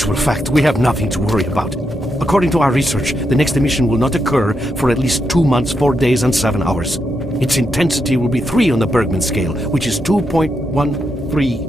actual fact, we have nothing to worry about. According to our research, the next emission will not occur for at least 2 months, 4 days, and 7 hours. Its intensity will be 3 on the Bergman scale, which is 2.13.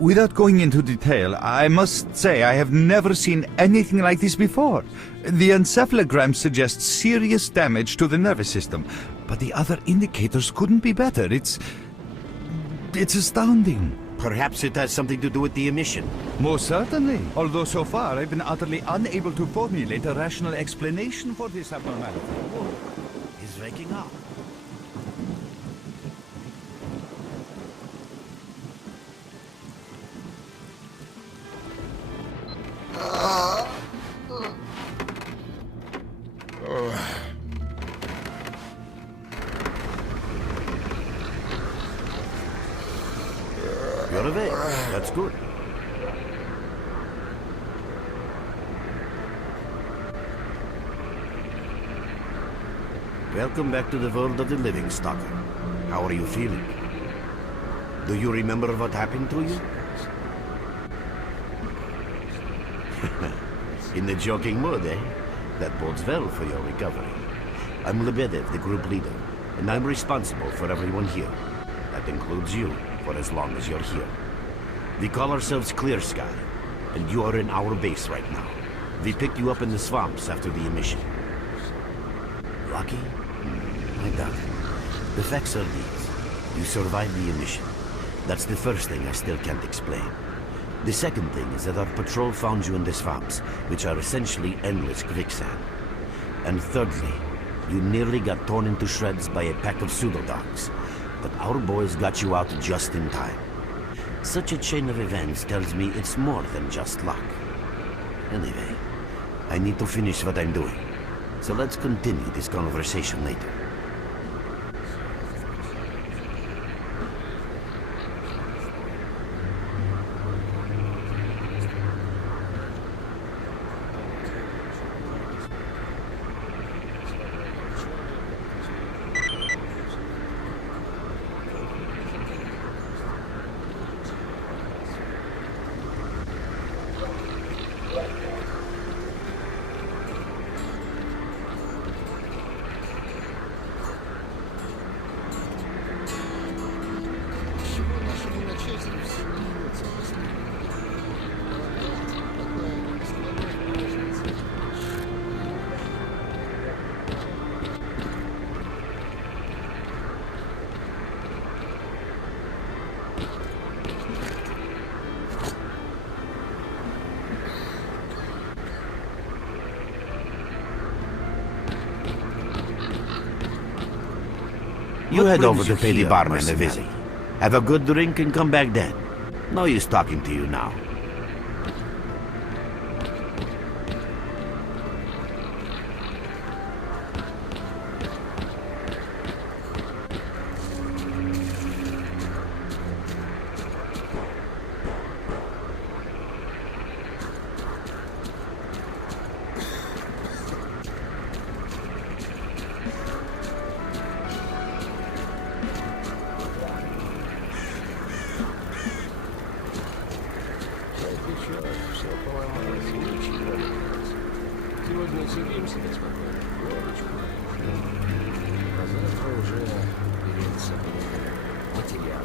Without going into detail, I must say I have never seen anything like this before. The encephalogram suggests serious damage to the nervous system, but the other indicators couldn't be better. It's astounding. Perhaps it has something to do with the emission. Most certainly. Although so far I've been utterly unable to formulate a rational explanation for this abnormality. He's waking up. You're awake. That's good. Welcome back to the world of the living, Stalker. How are you feeling? Do you remember what happened to you? In the joking mood, eh? That bodes well for your recovery. I'm Lebedev, the group leader, and I'm responsible for everyone here. That includes you, for as long as you're here. We call ourselves S.T.A.L.K.E.R, and you are in our base right now. We picked you up in the swamps after the emission. Lucky? I doubt it. The facts are these. You survived the emission. That's the first thing I still can't explain. The second thing is that our patrol found you in the swamps, which are essentially endless quicksand. And thirdly, you nearly got torn into shreds by a pack of pseudo-dogs. But our boys got you out just in time. Such a chain of events tells me it's more than just luck. Anyway, I need to finish what I'm doing. So let's continue this conversation later. You head over to pay the barman a visit. Have a good drink and come back then. No use talking to you now. Сегодня сидим себе спокойно, водочку. А завтра уже берется материал.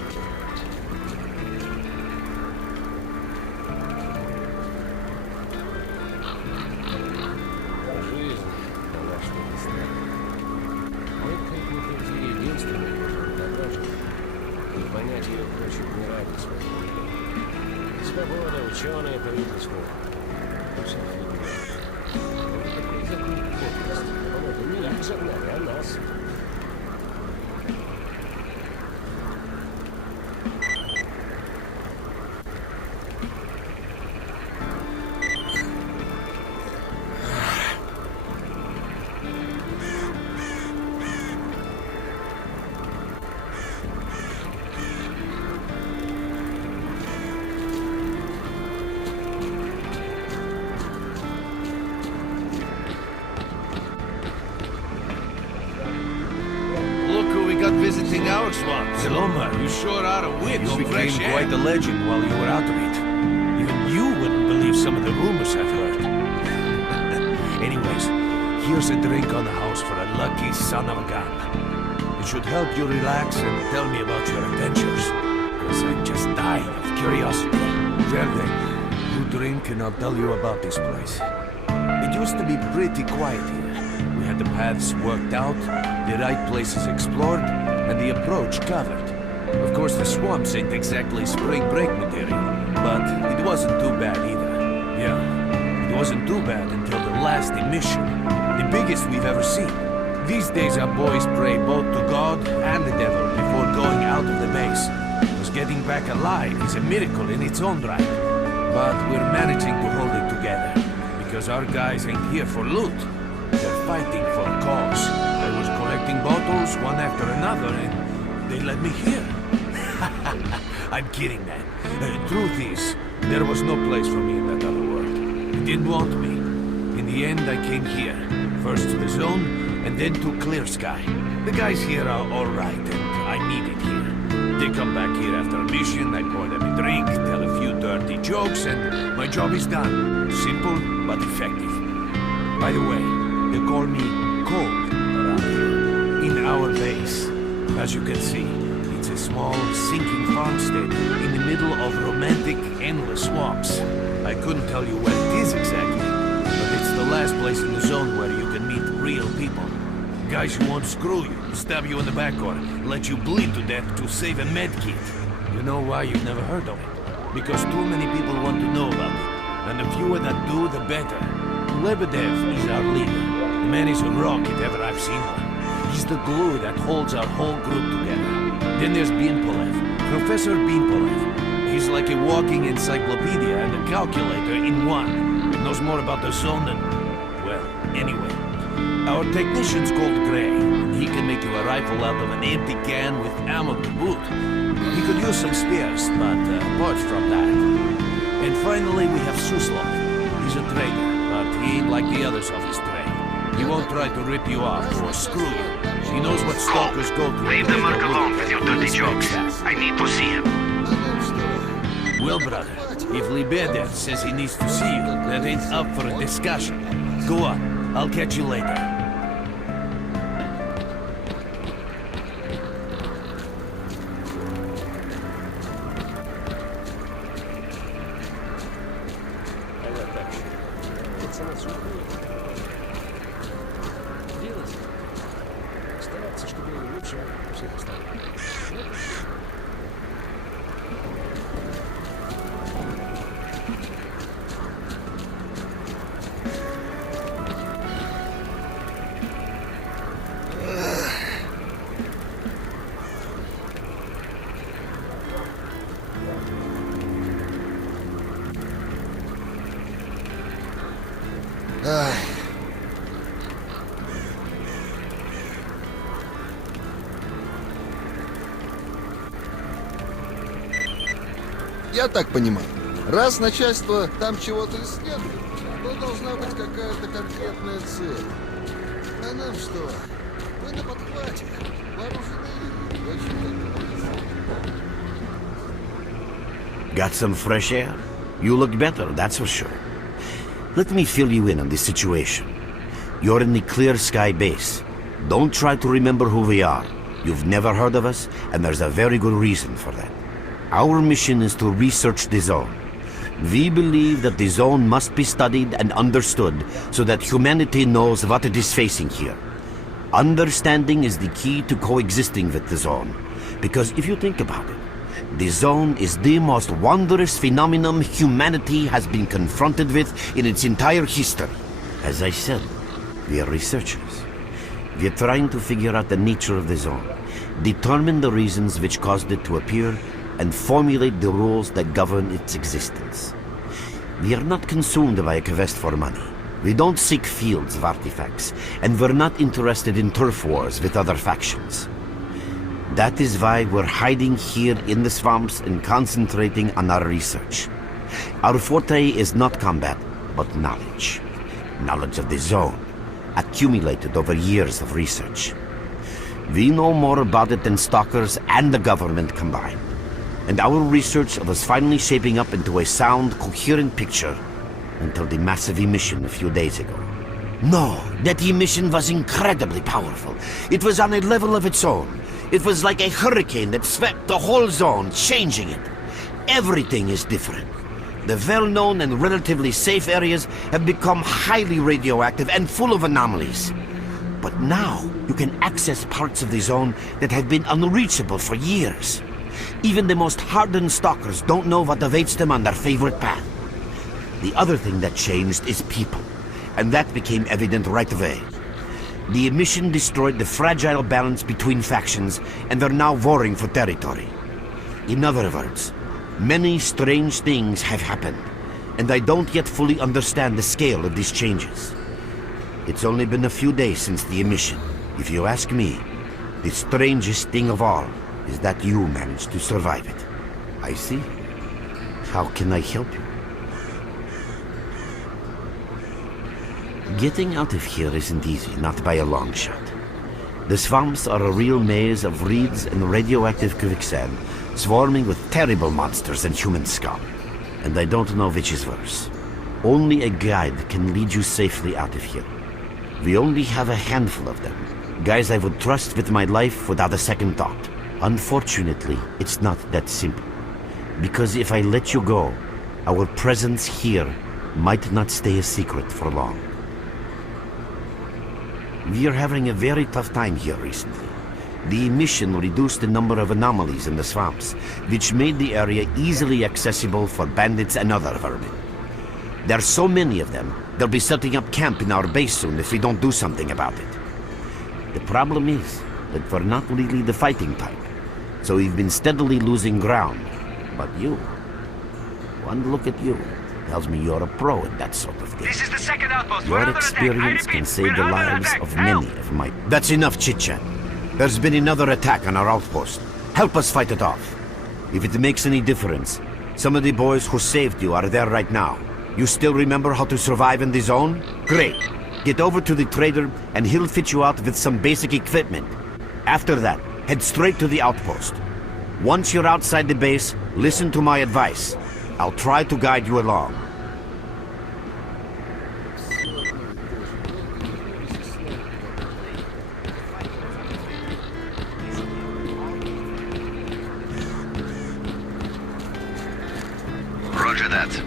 Жизнь была что-то странное. Ученые появились скоро. Очень фигня. Такой закон подлости. По-моему, не их загнали, а нас. Visiting our swamps. Loma, you sure are a wit. You became quite a legend while you were out of it. Even you wouldn't believe some of the rumors I've heard. Anyways, here's a drink on the house for a lucky son of a gun. It should help you relax and tell me about your adventures. Because I'm just dying of curiosity. Well then, you drink and I'll tell you about this place. It used to be pretty quiet here. We had the paths worked out, the right places explored, and the approach covered. Of course, the swamps ain't exactly spring break material, but it wasn't too bad either. Yeah, it wasn't too bad until the last emission, the biggest we've ever seen. These days our boys pray both to God and the devil before going out of the base. Because getting back alive is a miracle in its own right. But we're managing to hold it together, because our guys ain't here for loot. They're fighting for a cause. I was collecting bottles one after another, and they let me here. I'm kidding, man. Truth is, there was no place for me in that other world. They didn't want me. In the end, I came here. First to the zone, and then to Clear Sky. The guys here are alright, and I need it here. They come back here after a mission, I pour them a drink, tell a few dirty jokes, and my job is done. Simple, but effective. By the way, they call me Cold around here, in our base. As you can see, it's a small, sinking farmstead in the middle of romantic, endless swamps. I couldn't tell you where it is exactly, but it's the last place in the zone where you can meet real people. Guys who won't screw you, stab you in the back, or let you bleed to death to save a med kit. You know why you've never heard of it? Because too many people want to know about it, and the fewer that do, the better. Lebedev is our leader. The man is a rock if ever I've seen one. He's the glue that holds our whole group together. Then there's Binpolev, Professor Binpolev. He's like a walking encyclopedia and a calculator in one. He knows more about the zone than... well, anyway. Our technician's called Gray. He can make you a rifle out of an empty can with ammo to boot. He could use some spares, but apart from that... And finally we have Suslov. He's a trader, but he ain't like the others of his trade. He won't try to rip you off or screw you. He knows what stalkers go through. Leave the merc alone with your dirty jokes. I need to see him. Well, brother, if Lebedev says he needs to see you, that ain't up for a discussion. Go on. I'll catch you later. Стараться, чтобы лучше всех остальных. Я так понимаю, раз начальство там чего-то исследует, то должна быть какая-то конкретная цель. А нам что? Мы на подхвате, вооружены и очень Got some fresh air? You look better, that's for sure. Let me fill you in on this situation. You're in the Clear Sky base. Don't try to remember who we are. You've never heard of us, and there's a very good reason for that. Our mission is to research the zone. We believe that the zone must be studied and understood so that humanity knows what it is facing here. Understanding is the key to coexisting with the zone. Because if you think about it, The zone is the most wondrous phenomenon humanity has been confronted with in its entire history. As I said, we are researchers. We are trying to figure out the nature of the zone, determine the reasons which caused it to appear, and formulate the rules that govern its existence. We are not consumed by a quest for money. We don't seek fields of artifacts, and we're not interested in turf wars with other factions. That is why we're hiding here in the swamps and concentrating on our research. Our forte is not combat, but knowledge. Knowledge of the zone, accumulated over years of research. We know more about it than stalkers and the government combined. And our research was finally shaping up into a sound, coherent picture until the massive emission a few days ago. No, that emission was incredibly powerful. It was on a level of its own. It was like a hurricane that swept the whole zone, changing it. Everything is different. The well-known and relatively safe areas have become highly radioactive and full of anomalies. But now, you can access parts of the zone that have been unreachable for years. Even the most hardened stalkers don't know what awaits them on their favorite path. The other thing that changed is people, and that became evident right away. The emission destroyed the fragile balance between factions, and they're now warring for territory. In other words, many strange things have happened, and I don't yet fully understand the scale of these changes. It's only been a few days since the emission. If you ask me, the strangest thing of all is that you managed to survive it. I see. How can I help you? Getting out of here isn't easy, not by a long shot. The swamps are a real maze of reeds and radioactive quicksand, swarming with terrible monsters and human scum. And I don't know which is worse. Only a guide can lead you safely out of here. We only have a handful of them, guys I would trust with my life without a second thought. Unfortunately, it's not that simple. Because if I let you go, our presence here might not stay a secret for long. We are having a very tough time here recently. The emission reduced the number of anomalies in the swamps, which made the area easily accessible for bandits and other vermin. There are so many of them, they'll be setting up camp in our base soon if we don't do something about it. The problem is that we're not really the fighting type, so we've been steadily losing ground. But you, one look at you, tells me you're a pro at that sort of thing. This is the second outpost. Your experience can save the lives of many of my... That's enough chit-chat. There's been another attack on our outpost. Help us fight it off. If it makes any difference, some of the boys who saved you are there right now. You still remember how to survive in the zone? Great. Get over to the trader and he'll fit you out with some basic equipment. After that, head straight to the outpost. Once you're outside the base, listen to my advice. I'll try to guide you along. Roger that.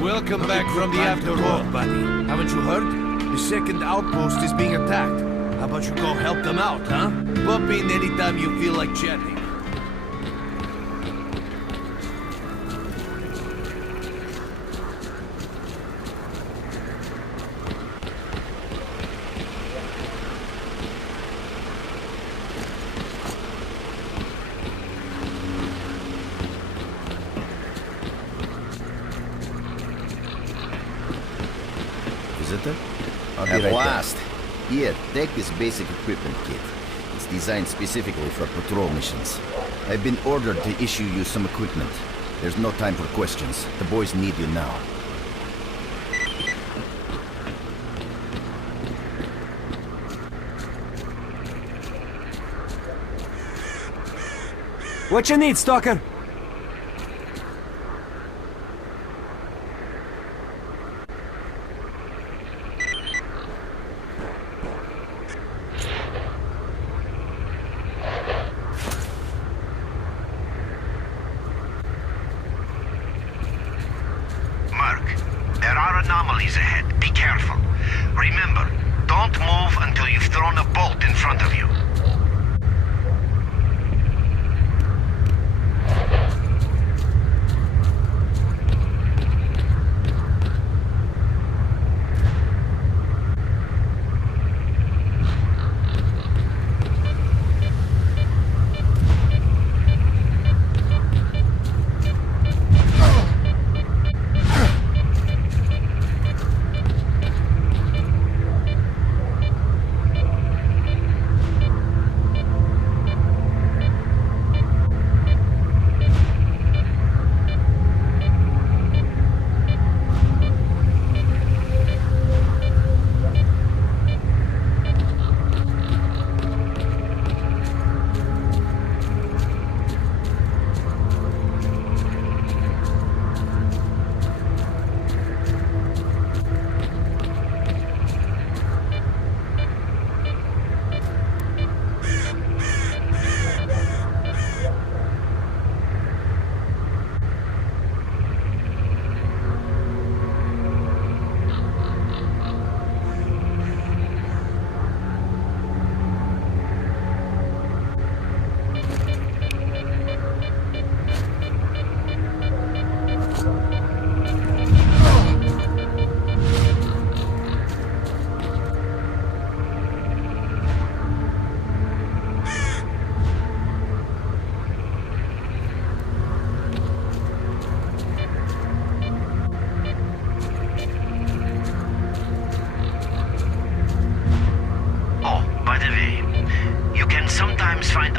Welcome back from the afterworld, buddy. Haven't you heard? The second outpost is being attacked. How about you go help them out, huh? Bump in anytime you feel like chatting. Visitor? At last. Here, take this basic equipment kit. It's designed specifically for patrol missions. I've been ordered to issue you some equipment. There's no time for questions. The boys need you now. What you need, Stalker? There are anomalies ahead. Be careful. Remember, don't move until you've thrown a bolt in front of you.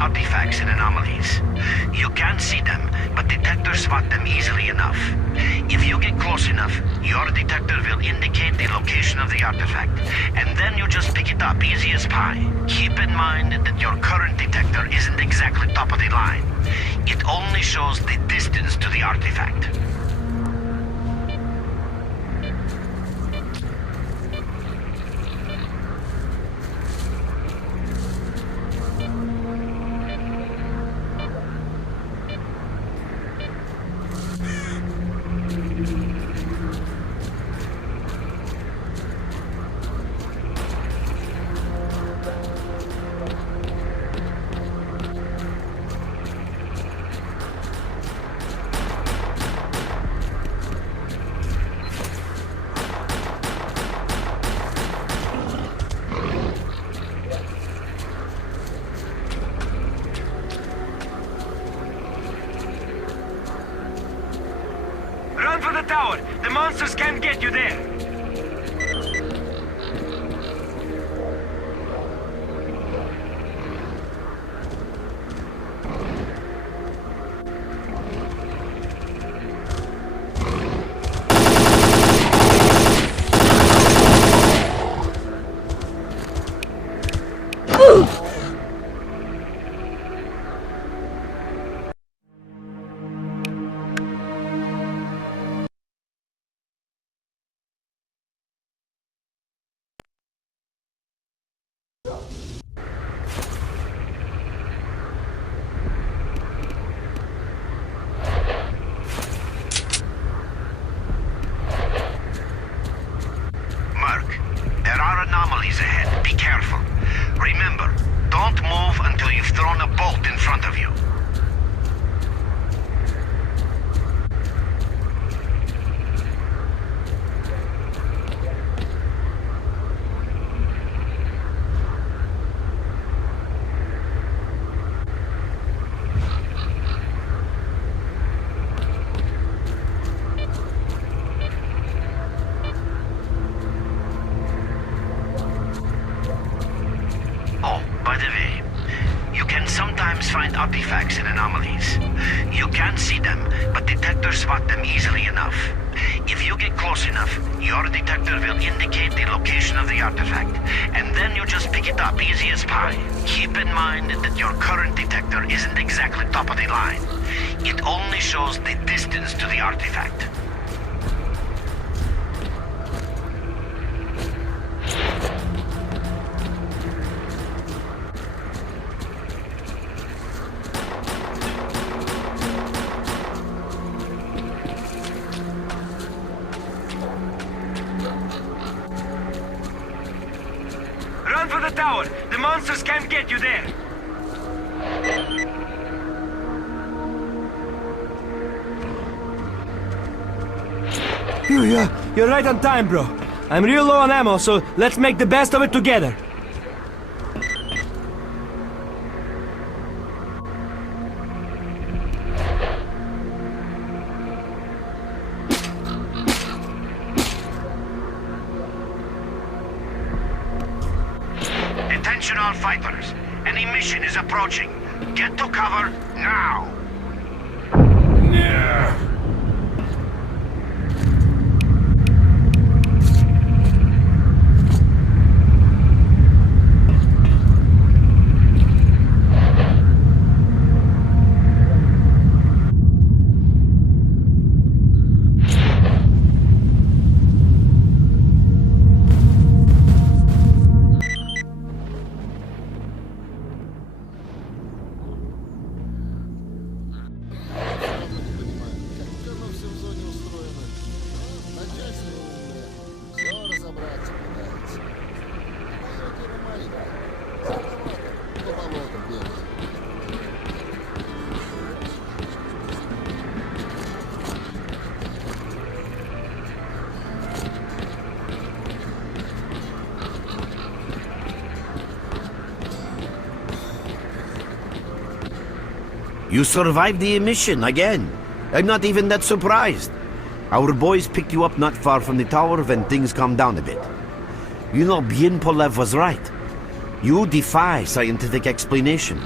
artifacts and anomalies. You can't see them, but detectors spot them easily enough. If you get close enough, your detector will indicate the location of the artifact, and then you just pick it up easy as pie. Keep in mind that your current detector isn't exactly top of the line. It only shows the distance to the artifact. Run for the tower! The monsters can't get you there! There are anomalies ahead. Be careful. Remember, don't move until you've thrown a bolt in front of you. By the way, you can sometimes find artifacts and anomalies. You can't see them, but detectors spot them easily enough. If you get close enough, your detector will indicate the location of the artifact, and then you just pick it up easy as pie. Keep in mind that your current detector isn't exactly top of the line. It only shows the distance to the artifact. Run for the tower! The monsters can't get you there! Phew, you're right on time, bro. I'm real low on ammo, so let's make the best of it together. Attention all fighters. An emission is approaching. Get to cover now! You survived the emission again. I'm not even that surprised. Our boys picked you up not far from the tower when things calmed down a bit. You know, Bien Polev was right. You defy scientific explanation.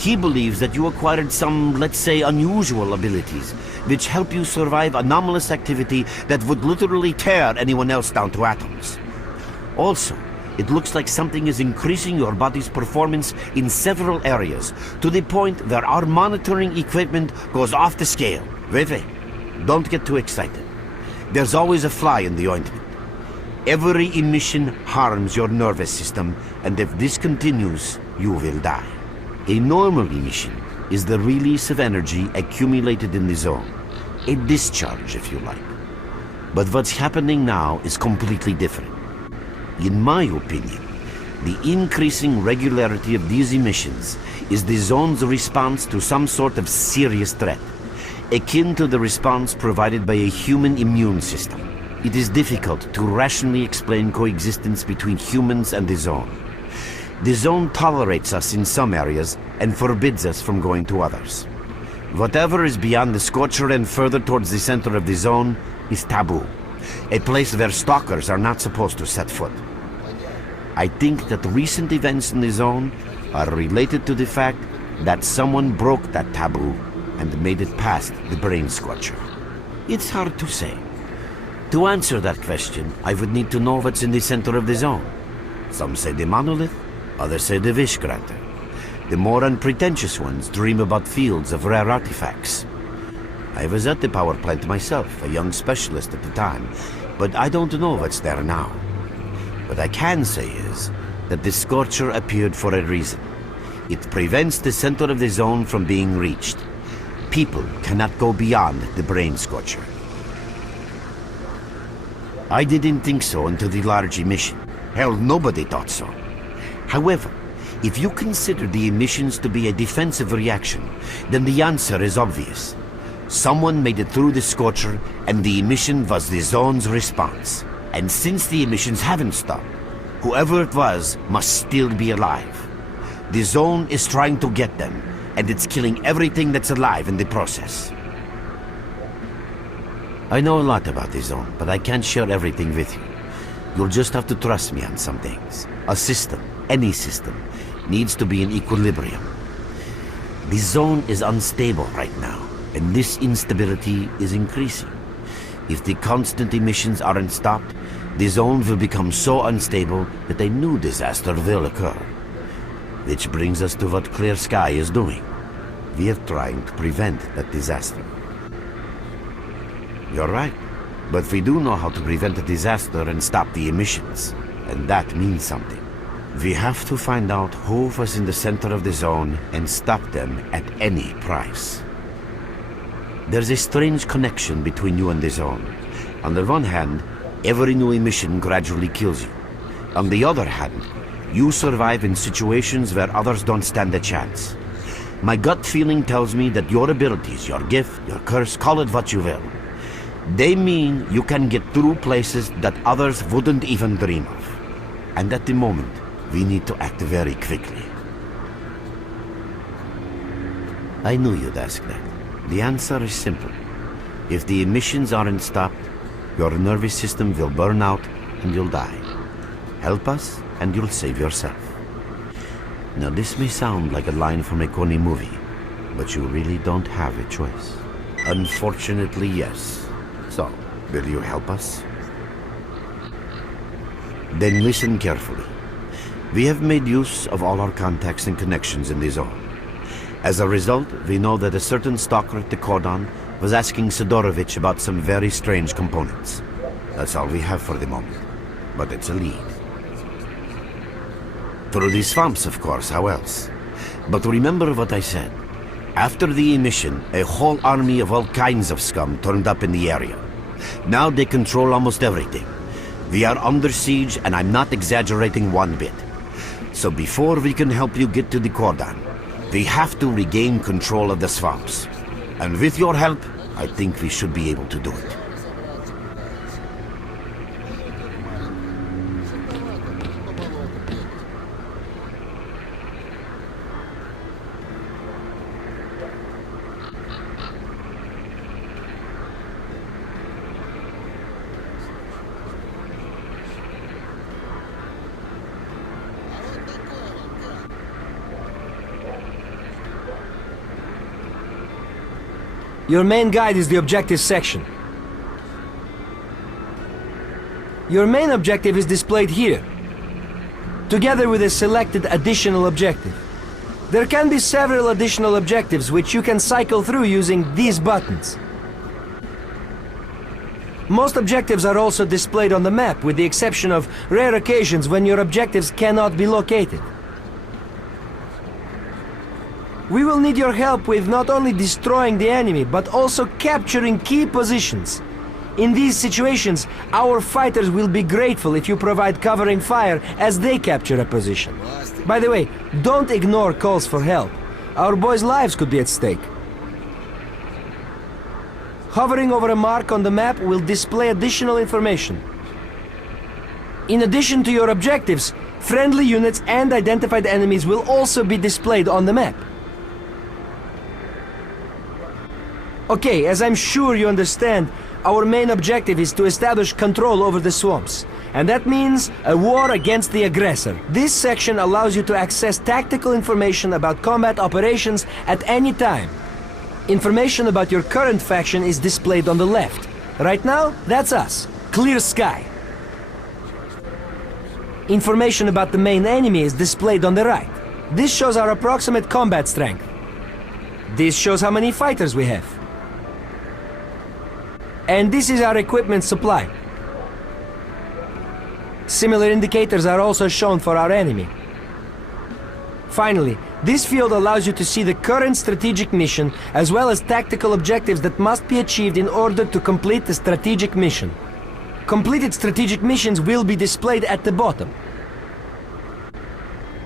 He believes that you acquired some, let's say, unusual abilities, which help you survive anomalous activity that would literally tear anyone else down to atoms. Also, it looks like something is increasing your body's performance in several areas, to the point where our monitoring equipment goes off the scale. Wait, don't get too excited. There's always a fly in the ointment. Every emission harms your nervous system, and if this continues, you will die. A normal emission is the release of energy accumulated in the zone. A discharge, if you like. But what's happening now is completely different. In my opinion, the increasing regularity of these emissions is the zone's response to some sort of serious threat, akin to the response provided by a human immune system. It is difficult to rationally explain coexistence between humans and the zone. The zone tolerates us in some areas and forbids us from going to others. Whatever is beyond the S.T.A.L.K.E.R and further towards the center of the zone is taboo, a place where stalkers are not supposed to set foot. I think that recent events in the zone are related to the fact that someone broke that taboo and made it past the brain scorcher. It's hard to say. To answer that question, I would need to know what's in the center of the zone. Some say the monolith, others say the wish granter. The more unpretentious ones dream about fields of rare artifacts. I was at the power plant myself, a young specialist at the time, but I don't know what's there now. What I can say is that the Scorcher appeared for a reason. It prevents the center of the zone from being reached. People cannot go beyond the brain scorcher. I didn't think so until the large emission. Hell, nobody thought so. However, if you consider the emissions to be a defensive reaction, then the answer is obvious. Someone made it through the Scorcher, and the emission was the zone's response. And since the emissions haven't stopped, whoever it was must still be alive. The zone is trying to get them, and it's killing everything that's alive in the process. I know a lot about the zone, but I can't share everything with you. You'll just have to trust me on some things. A system, any system, needs to be in equilibrium. The zone is unstable right now, and this instability is increasing. If the constant emissions aren't stopped, the zone will become so unstable that a new disaster will occur. Which brings us to what Clear Sky is doing. We are trying to prevent that disaster. You're right, but we do know how to prevent a disaster and stop the emissions, and that means something. We have to find out who was in the center of the zone and stop them at any price. There's a strange connection between you and the zone. On the one hand, every new emission gradually kills you. On the other hand, you survive in situations where others don't stand a chance. My gut feeling tells me that your abilities, your gift, your curse, call it what you will, they mean you can get through places that others wouldn't even dream of. And at the moment, we need to act very quickly. I knew you'd ask that. The answer is simple. If the emissions aren't stopped, your nervous system will burn out and you'll die. Help us and you'll save yourself. Now this may sound like a line from a corny movie, but you really don't have a choice. Unfortunately, yes. So, will you help us? Then listen carefully. We have made use of all our contacts and connections in the zone. As a result, we know that a certain stalker at the cordon was asking Sidorovich about some very strange components. That's all we have for the moment, but it's a lead. Through the swamps, of course, how else? But remember what I said. After the emission, a whole army of all kinds of scum turned up in the area. Now they control almost everything. We are under siege, and I'm not exaggerating one bit. So before we can help you get to the cordon, we have to regain control of the swamps. And with your help, I think we should be able to do it. Your main guide is the objective section. Your main objective is displayed here, together with a selected additional objective. There can be several additional objectives which you can cycle through using these buttons. Most objectives are also displayed on the map, with the exception of rare occasions when your objectives cannot be located. We will need your help with not only destroying the enemy, but also capturing key positions. In these situations, our fighters will be grateful if you provide covering fire as they capture a position. By the way, don't ignore calls for help. Our boys' lives could be at stake. Hovering over a mark on the map will display additional information. In addition to your objectives, friendly units and identified enemies will also be displayed on the map. Okay, as I'm sure you understand, our main objective is to establish control over the swamps. And that means a war against the aggressor. This section allows you to access tactical information about combat operations at any time. Information about your current faction is displayed on the left. Right now, that's us. Clear sky. Information about the main enemy is displayed on the right. This shows our approximate combat strength. This shows how many fighters we have. And this is our equipment supply. Similar indicators are also shown for our enemy. Finally, this field allows you to see the current strategic mission as well as tactical objectives that must be achieved in order to complete the strategic mission. Completed strategic missions will be displayed at the bottom.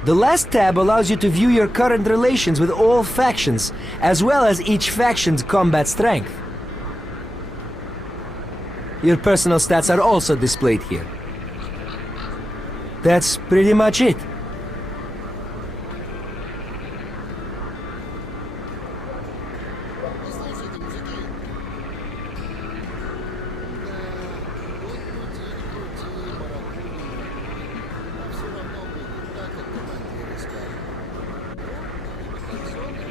The last tab allows you to view your current relations with all factions, as well as each faction's combat strength. Your personal stats are also displayed here. That's pretty much it. Послушайте, мужики. Да, вот крути, крути, барахуй. А все равно будет так, как командиры скажут. Ну, как зона.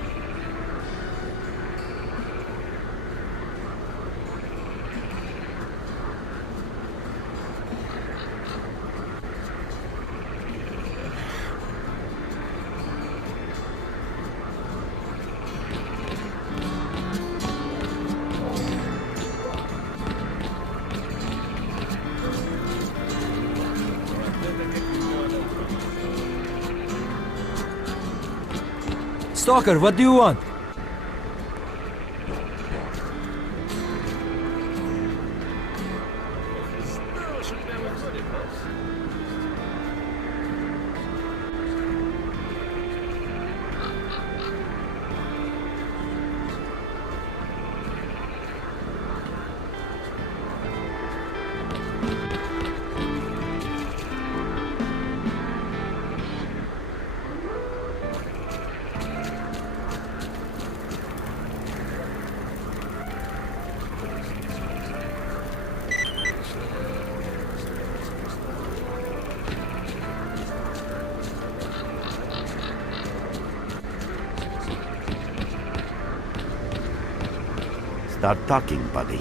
Stalker, what do you want? Start talking, buddy.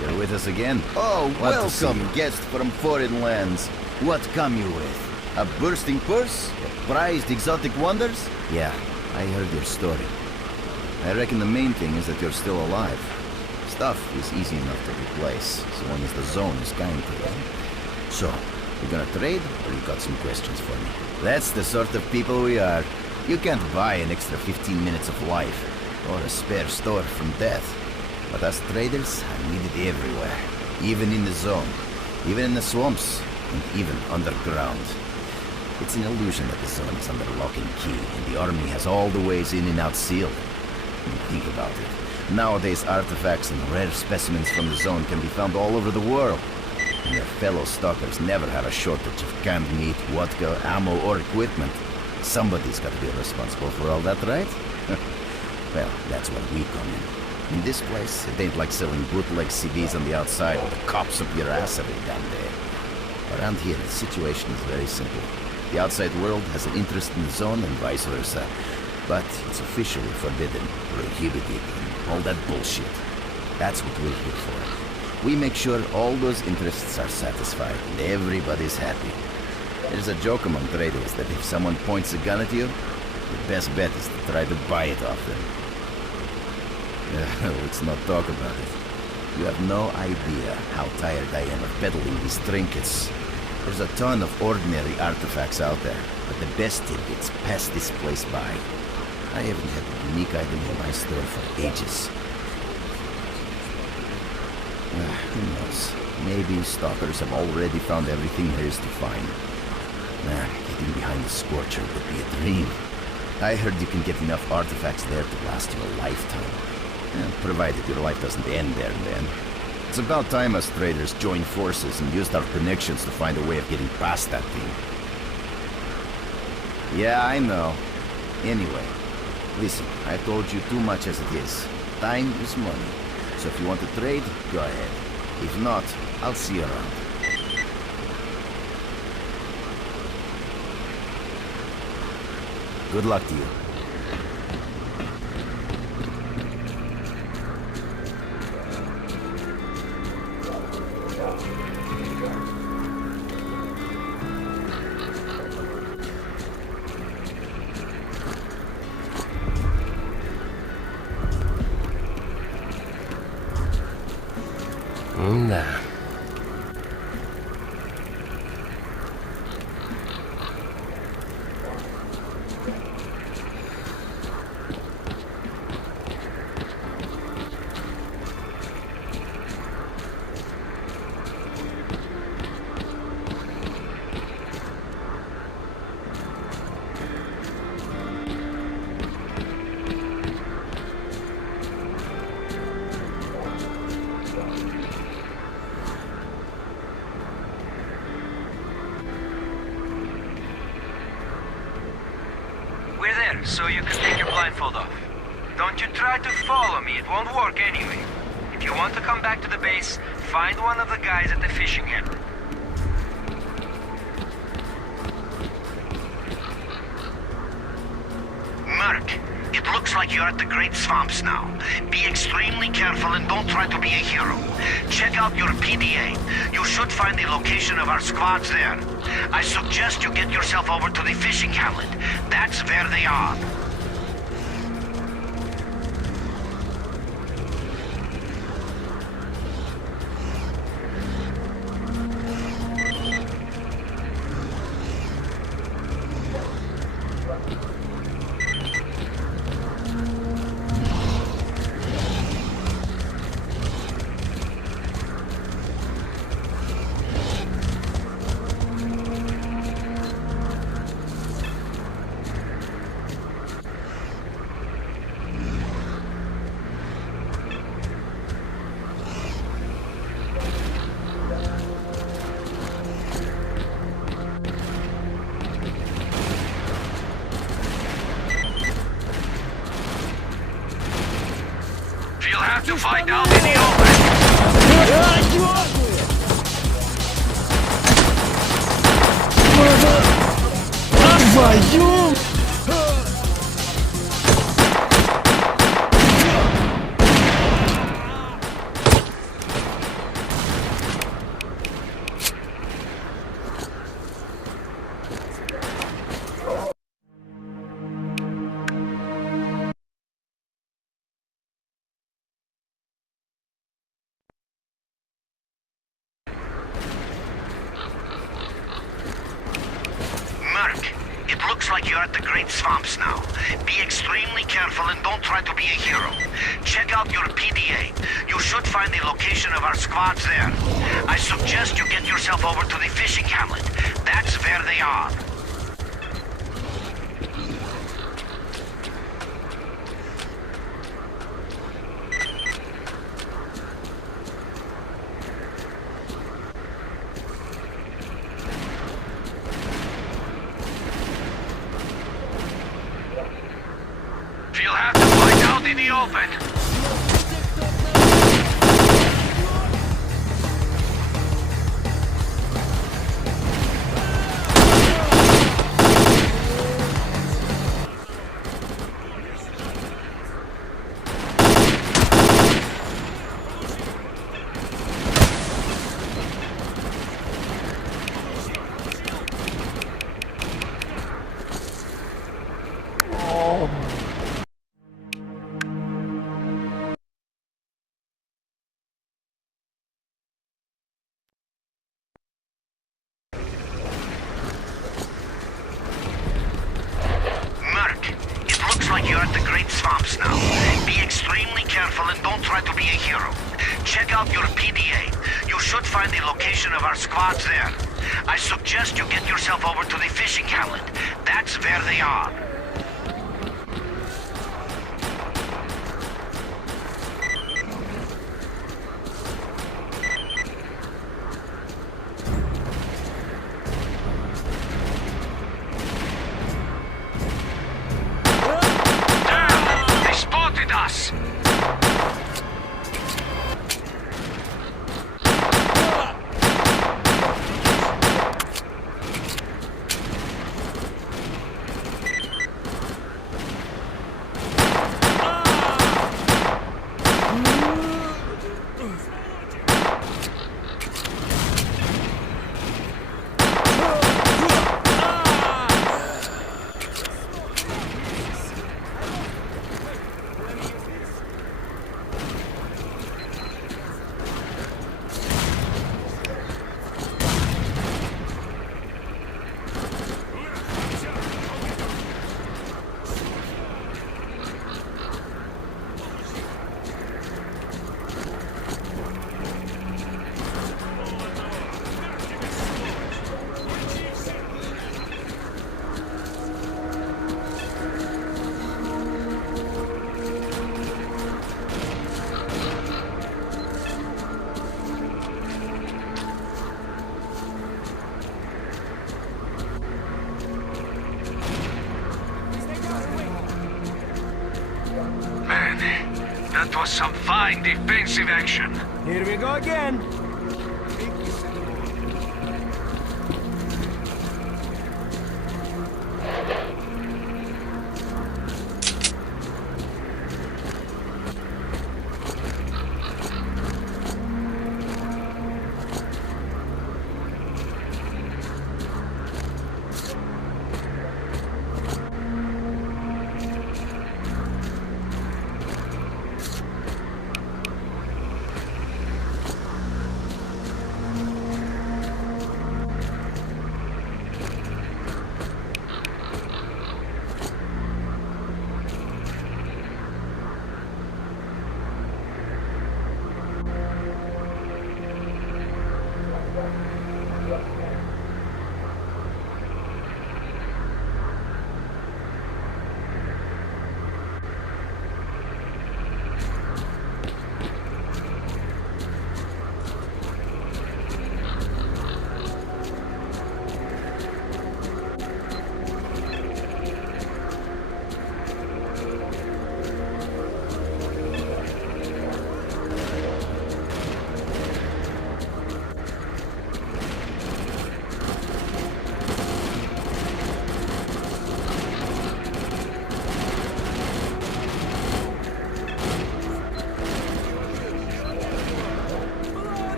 You're with us again? Oh, welcome, guest from foreign lands. What come you with? A bursting purse? Prized exotic wonders? Yeah, I heard your story. I reckon the main thing is that you're still alive. Stuff is easy enough to replace, so long as the zone is kind to you. So, you gonna trade, or you got some questions for me? That's the sort of people we are. You can't buy an extra 15 minutes of life, or a spare store from death. But us traders are needed everywhere, even in the zone, even in the swamps, and even underground. It's an illusion that the zone is under lock and key, and the army has all the ways in and out sealed. Think about it. Nowadays, artifacts and rare specimens from the zone can be found all over the world. And their fellow stalkers never have a shortage of canned meat, vodka, ammo, or equipment. Somebody's got to be responsible for all that, right? Well, that's where we come in. In this place, it ain't like selling bootleg CDs on the outside with the cops up your ass every damn day. Around here, the situation is very simple. The outside world has an interest in the zone and vice versa. But it's officially forbidden, prohibited, and all that bullshit. That's what we're here for. We make sure all those interests are satisfied and everybody's happy. There's a joke among traders that if someone points a gun at you, the best bet is to try to buy it off them. Let's not talk about it. You have no idea how tired I am of peddling these trinkets. There's a ton of ordinary artifacts out there, but the best tidbits pass this place by. I haven't had a unique item in my store for ages. Who knows? Maybe stalkers have already found everything there is to find. Getting behind the Scorcher would be a dream. I heard you can get enough artifacts there to last you a lifetime. Provided your life doesn't end there and then. It's about time us traders joined forces and used our connections to find a way of getting past that thing. Yeah, I know. Anyway, listen, I've told you too much as it is. Time is money. So if you want to trade, go ahead. If not, I'll see you around. Good luck to you. Nah. We're there, so you can take your blindfold off. Don't you try to follow me, it won't work anyway. If you want to come back to the base, find one of the guys at the fishing hammer. Merc, it looks like you're at the Great Swamps now. Be extremely careful and don't try to be a hero. Check out your PDA. You should find the location of our squads there. I suggest you get yourself over to the fishing hamlet. That's where they are. You'll have to fight out in the open. Merc, it looks like you're at the Great Swamps now. Be extremely careful and don't try to be a hero. Check out your PDA. You should find the location of our squads there. I suggest you get yourself over to the fishing hamlet. That's where they are. out in the open. You're at the Great Swamps now. Be extremely careful and don't try to be a hero. Check out your PDA. You should find the location of our squads there. I suggest you get yourself over to the fishing hamlet. That's where they are. That was some fine defensive action. Here we go again.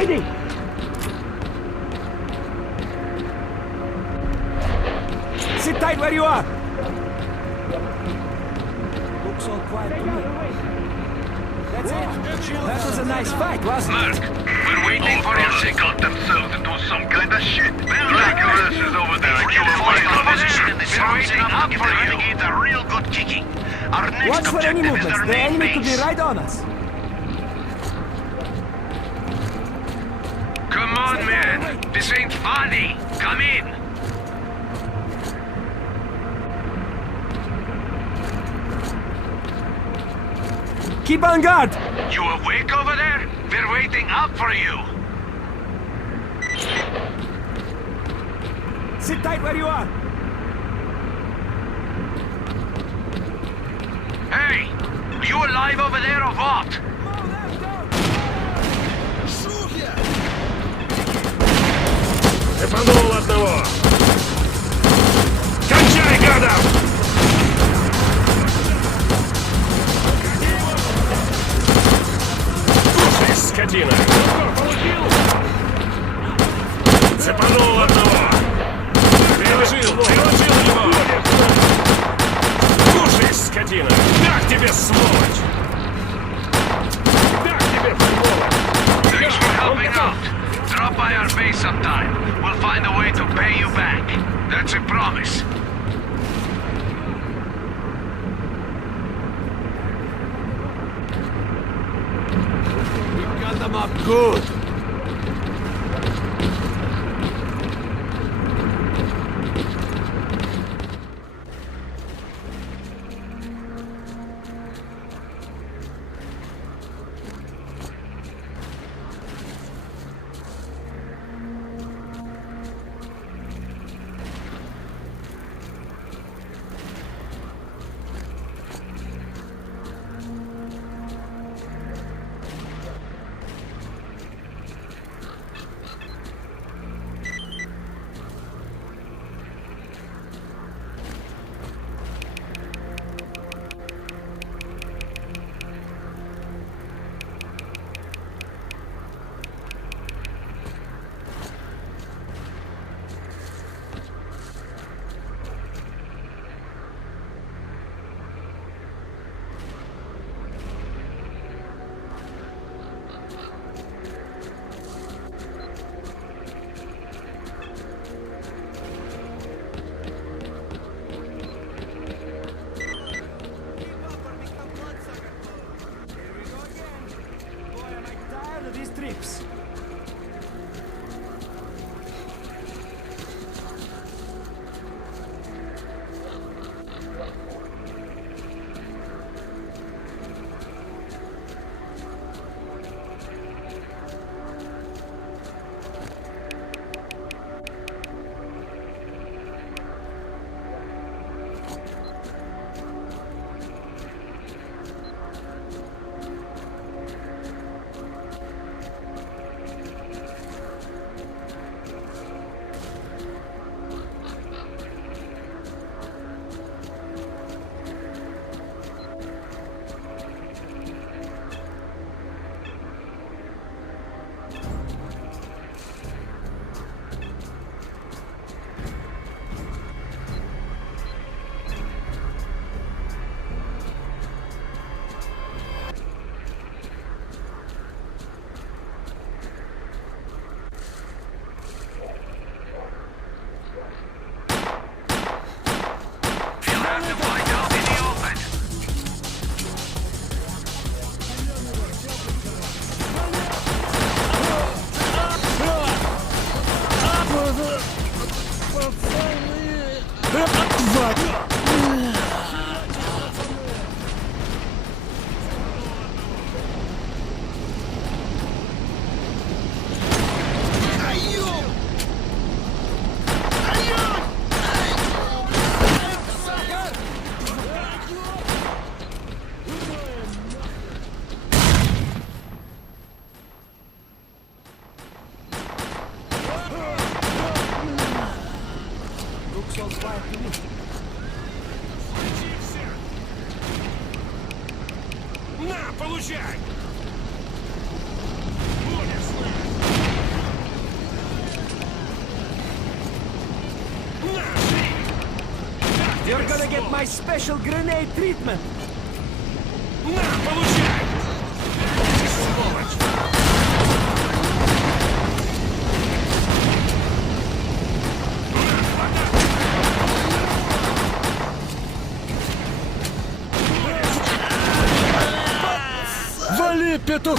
Hiding! Sit tight where you are! Looks all quiet to me. That's it. That was a nice fight, wasn't it? Mark, we're waiting for your signal. Got themselves into some kind of shit. Regulars is over there. Reinforce our position in the swamps enough to give the renegade a real good kicking. Our next Watch for any objective is movements. their The main enemy could be base. right on us. Come on, man. This ain't funny. Come in. Keep on guard! You awake over there? We're waiting up for you. Sit tight where you are! Hey! You alive over there or what? Цепанул одного! Кончай, гада! Слушай, скотина! Цепанул одного! Приложил его! Слушай, скотина! Так тебе, сволочь! Так тебе, сволочь! Thanks for helping out. Drop by our base sometime. We'll find a way to pay you back. That's a promise. We got them up good. Trips. На, получай! You're gonna get my special grenade treatment. На, получай! Сволочь! Вали, петух!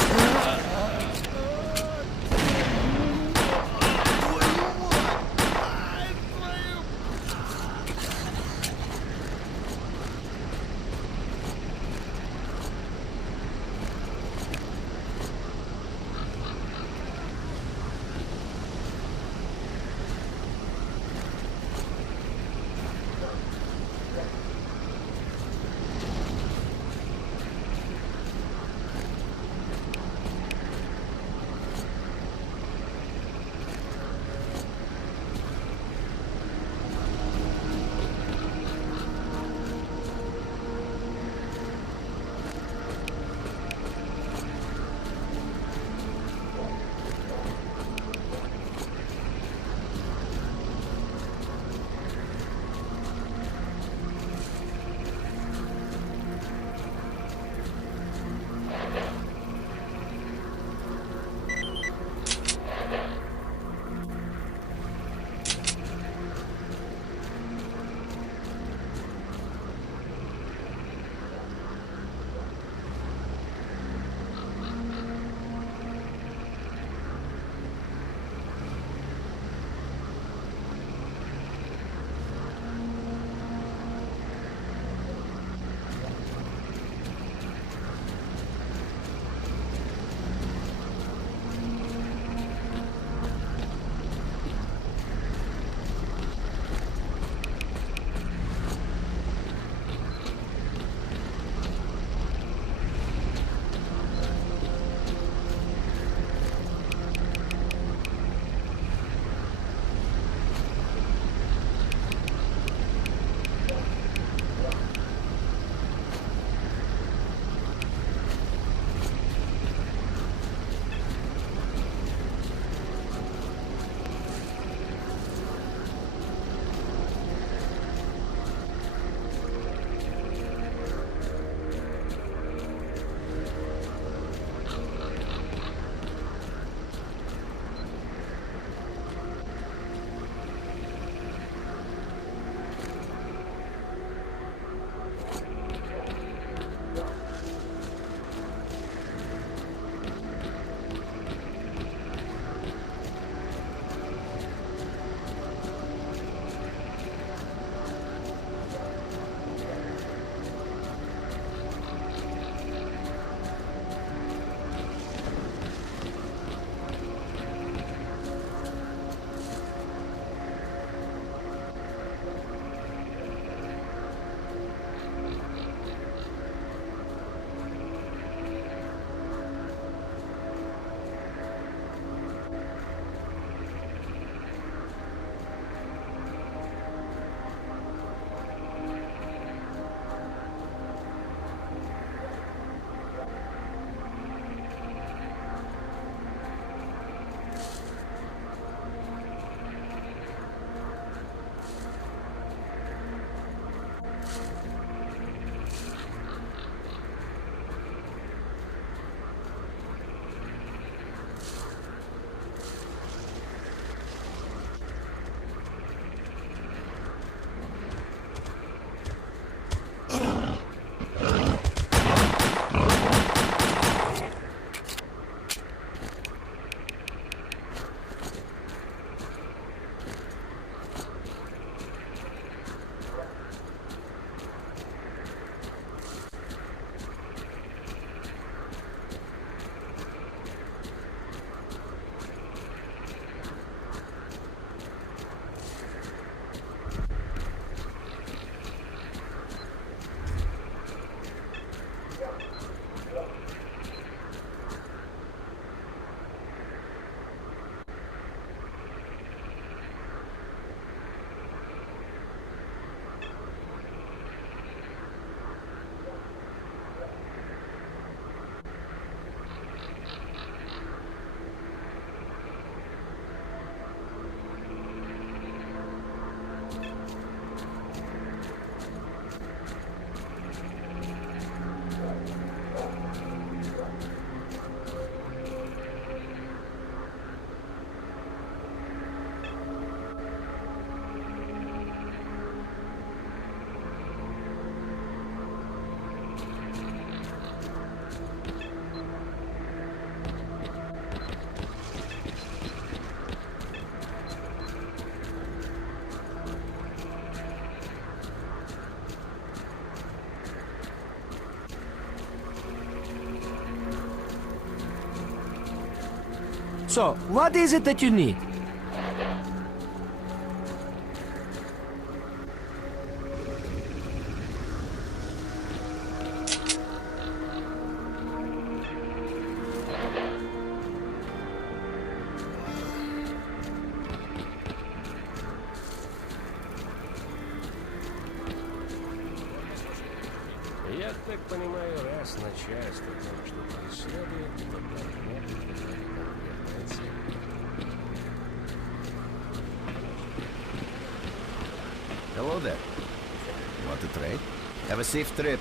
So, what is it that you need? Я так понимаю, раз начальство там что-то исследует, то должна быть какая-то конкретная цель. Hello there. Want to trade? Have a safe trip.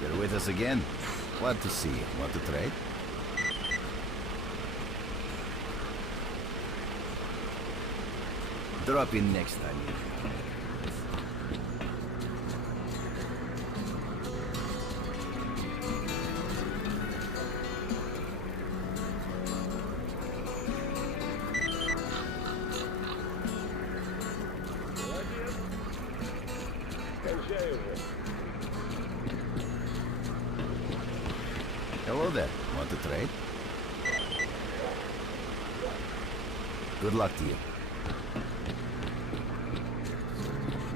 You're with us again. Glad to see you. Want to trade? Drop in next time. Кончай уже. Hello there. Want to trade? Good luck to you.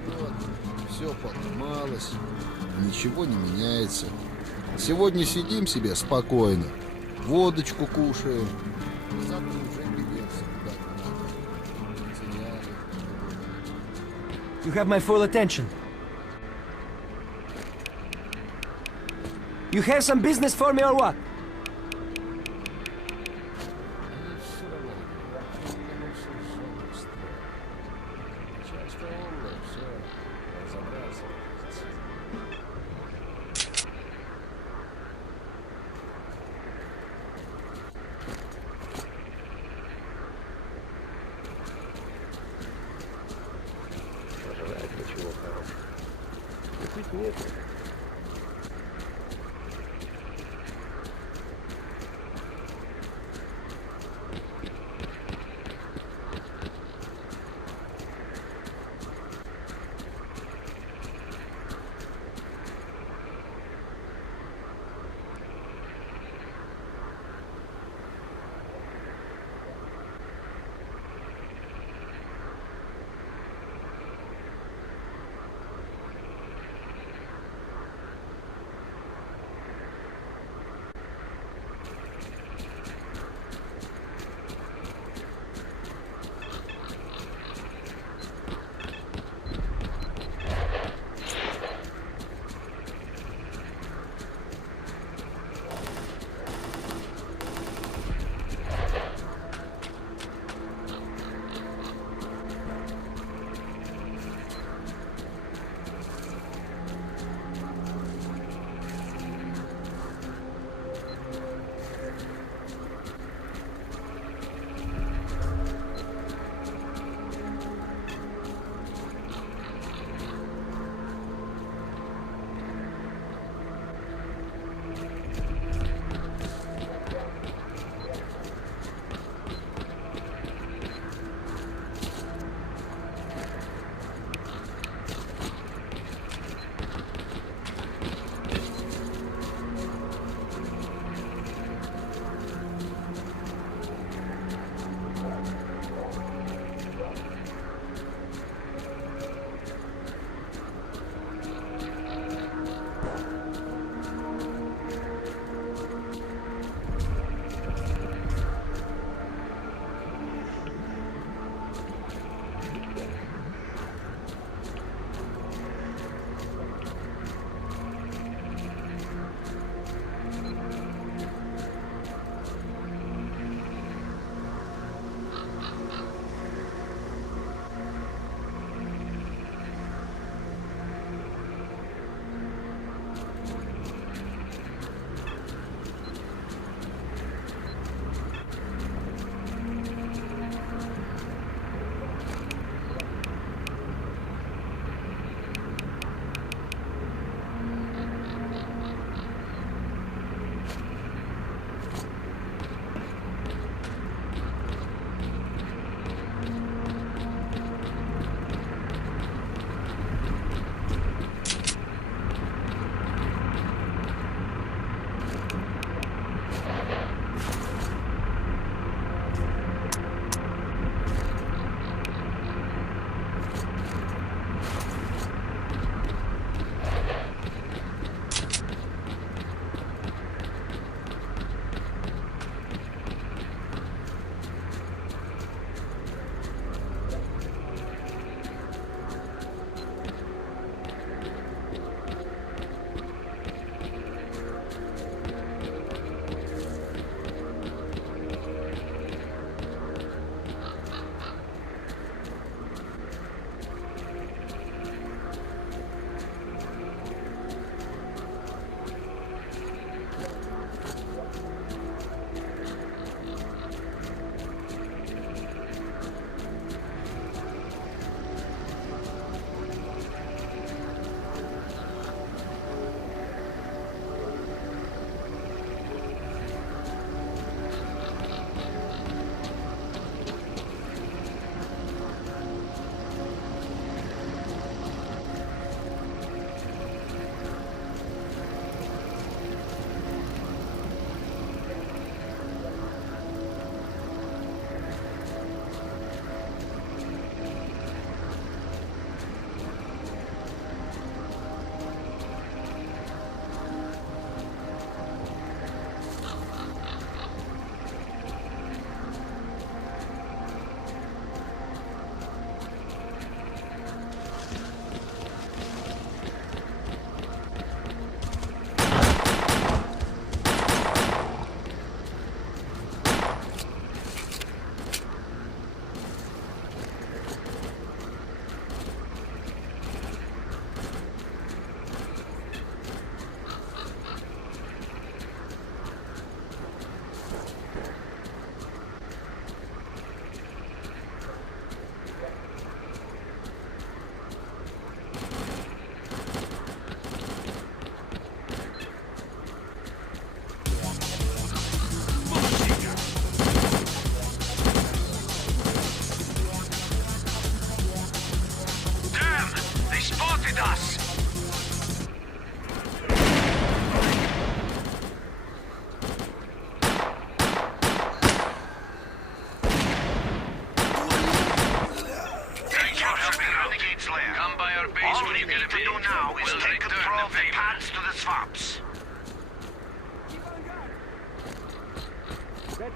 Вот, все поломалось, ничего не меняется. Сегодня сидим себе спокойно, водочку кушаем. Завтра уже берется куда-то надо. Теряли. You have my full attention. You have some business for me or what? Они все равно не все жопу строят. Начальство умное, все, разобраться. Пожрать ничего хорошего. Купить нет.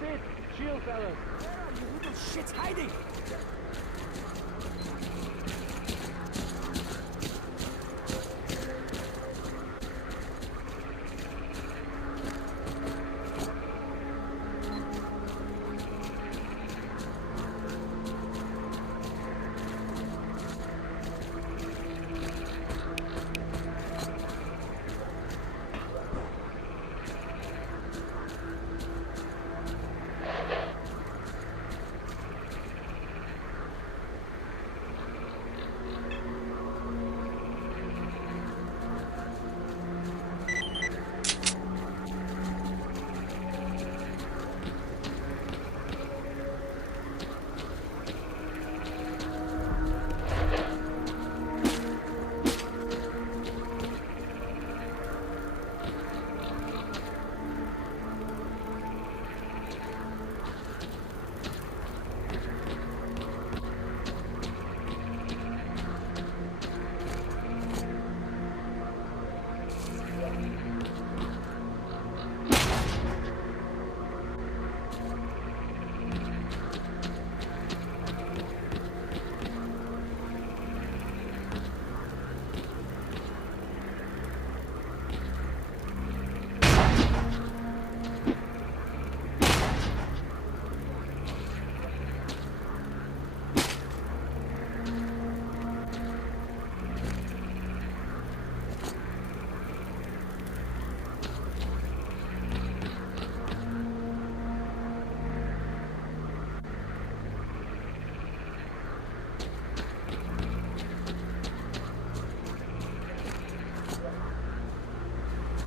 That's it. Chill, fellas. Where are you little shits hiding?